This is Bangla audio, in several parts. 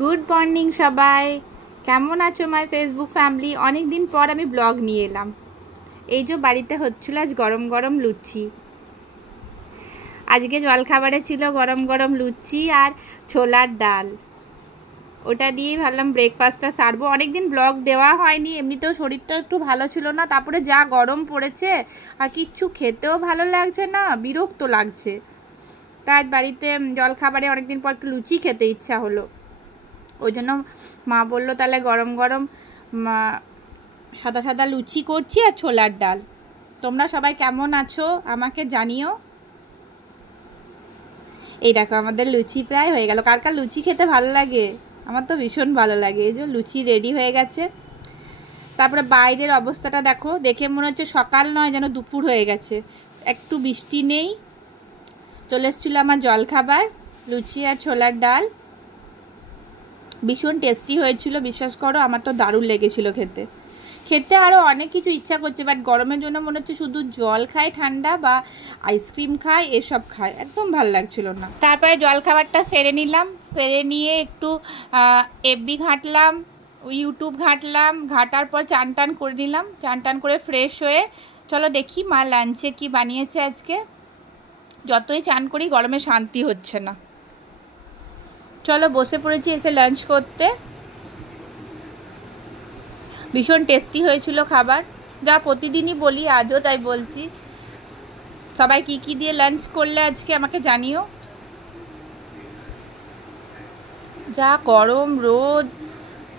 গুড মর্নিং সবাই, কেমন আছো মাই ফেসবুক ফ্যামিলি? অনেক দিন পর আমি ব্লগ নিয়ে এলাম। এই যে বাড়িতে হচ্ছিল আজ গরম গরম লুচি। আজকে জলখাবারে ছিল গরম গরম লুচি আর ছোলার ডাল। ওটা দিয়েই ভাবলাম ব্রেকফাস্টটা সারবো। অনেকদিন ব্লগ দেওয়া হয়নি, এমনিতেও শরীরটা একটু ভালো ছিল না, তারপরে যা গরম পড়েছে আর কিচ্ছু খেতেও ভালো লাগছে না, বিরক্ত লাগছে। তাই বাড়িতে জলখাবারে অনেকদিন পর একটু লুচি খেতে ইচ্ছা হলো। ওই জন্য মা বললো তাহলে গরম গরম সাদা সাদা লুচি করছি আর ছোলার ডাল। তোমরা সবাই কেমন আছো আমাকে জানিও। এই দেখো আমাদের লুচি প্রায় হয়ে গেল। কার কার লুচি খেতে ভালো লাগে? আমার তো ভীষণ ভালো লাগে। এই যে লুচি রেডি হয়ে গেছে। তারপরে বাইরের অবস্থাটা দেখো, দেখে মনে হচ্ছে সকাল নয়, যেন দুপুর হয়ে গেছে। একটু বৃষ্টি নেই। চলে এসেছিলো আমার জলখাবার, লুচি আর ছোলার ডাল। ভীষণ টেস্টি হয়েছিল, বিশ্বাস করো। আমার তো দারুণ লেগেছিল খেতে। খেতে আরও অনেক কিছু ইচ্ছা করছে, বাট গরমের জন্য মনে হচ্ছে শুধু জল খাই ঠান্ডা বা আইসক্রিম খাই, এসব খাই, একদম ভাল লাগছিল না। তারপরে জলখাবারটা সেরে নিলাম। সেরে নিয়ে একটু এফবি ঘাঁটলাম, ইউটিউব ঘাঁটলাম। ঘাঁটার পর চান টান করে নিলাম। চান টান করে ফ্রেশ হয়ে চলো দেখি মা লাঞ্চে কি বানিয়েছে আজকে। যতই চান করি গরমে শান্তি হচ্ছে না। চলো বসে পড়েছি এসে লাঞ্চ করতে। ভীষণ টেস্টি হয়েছিল খাবার, যা প্রতিদিনই বলি আজও তাই বলছি। সবাই কি কি দিয়ে লাঞ্চ করলে আজকে আমাকে জানিও। যা গরম রোদ,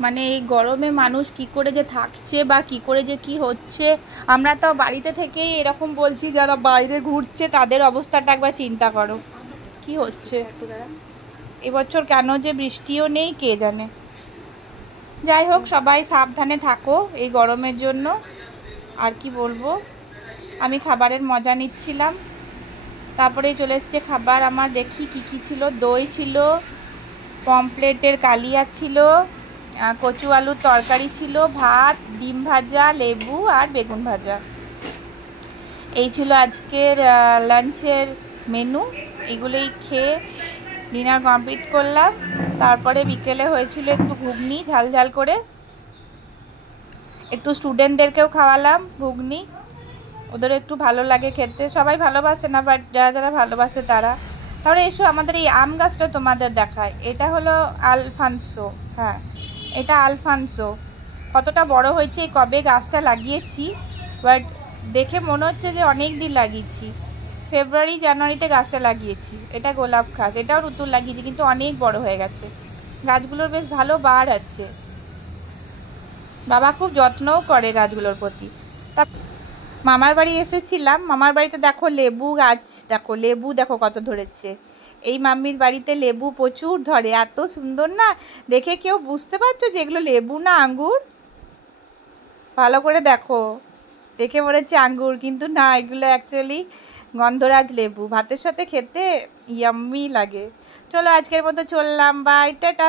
মানে এই গরমে মানুষ কি করে যে থাকছে বা কি করে যে কি হচ্ছে। আমরা তো বাড়িতে থেকেই এরকম বলছি, যারা বাইরে ঘুরছে তাদের অবস্থাটা একবার চিন্তা করো কি হচ্ছে। এবছর কেন যে বৃষ্টিও নেই কে জানে। যাই হোক, সবাই সাবধানে থাকো এই গরমের জন্য। আর কি বলবো, আমি খাবারের মজা নিচ্ছিলাম। তারপরেই চলে এসছে খাবার আমার। দেখি কি কি ছিল। দই ছিল, পমপ্লেটের কালিয়া ছিল, কচু আলুর তরকারি ছিল, ভাত, ডিম ভাজা, লেবু আর বেগুন ভাজা। এই ছিল আজকের লাঞ্চের মেনু। এগুলোই খেয়ে ডিনার কমপ্লিট করলাম। তারপরে বিকেলে হয়েছিল একটু ঘুগনি ঝাল ঝাল করে, একটু স্টুডেন্টদেরকেও খাওয়ালাম ঘুগনি। ওদেরও একটু ভালো লাগে খেতে। সবাই ভালোবাসে না, বাট যারা যারা ভালোবাসে তারা। তাহলে এসো আমাদের এই আম গাছটা তোমাদের দেখায়। এটা হলো আলফানসো। হ্যাঁ, এটা আলফানসো। কতটা বড় হয়েছে, কবে গাছটা লাগিয়েছি, বাট দেখে মনে হচ্ছে যে অনেক দিন লাগিয়েছি। ফেব্রুয়ারি জানুয়ারিতে গাছটা লাগিয়েছি। এটা গোলাপ গাছ, এটাও নতুন লাগিয়েছি, কিন্তু অনেক বড় হয়ে গেছে। গাছগুলোর বেশ ভালো বার আছে। বাবা খুব যত্নও করে গাছগুলোর প্রতি। তা মামার বাড়ি এসেছিলাম। মামার বাড়িতে দেখো লেবু গাছ, দেখো লেবু দেখো কত ধরেছে। এই মাম্মির বাড়িতে লেবু প্রচুর ধরে, এত সুন্দর না দেখে। কেউ বুঝতে পারছো যে এগুলো লেবু না আঙ্গুর? ভালো করে দেখো, দেখে মনে হচ্ছে আঙ্গুর, কিন্তু না, এগুলো অ্যাকচুয়ালি গন্ধরাজ লেবু। ভাতের সাথে খেতে ইয়াম্মি লাগে। চলো আজকের মতো চললাম, বাই, টাটা।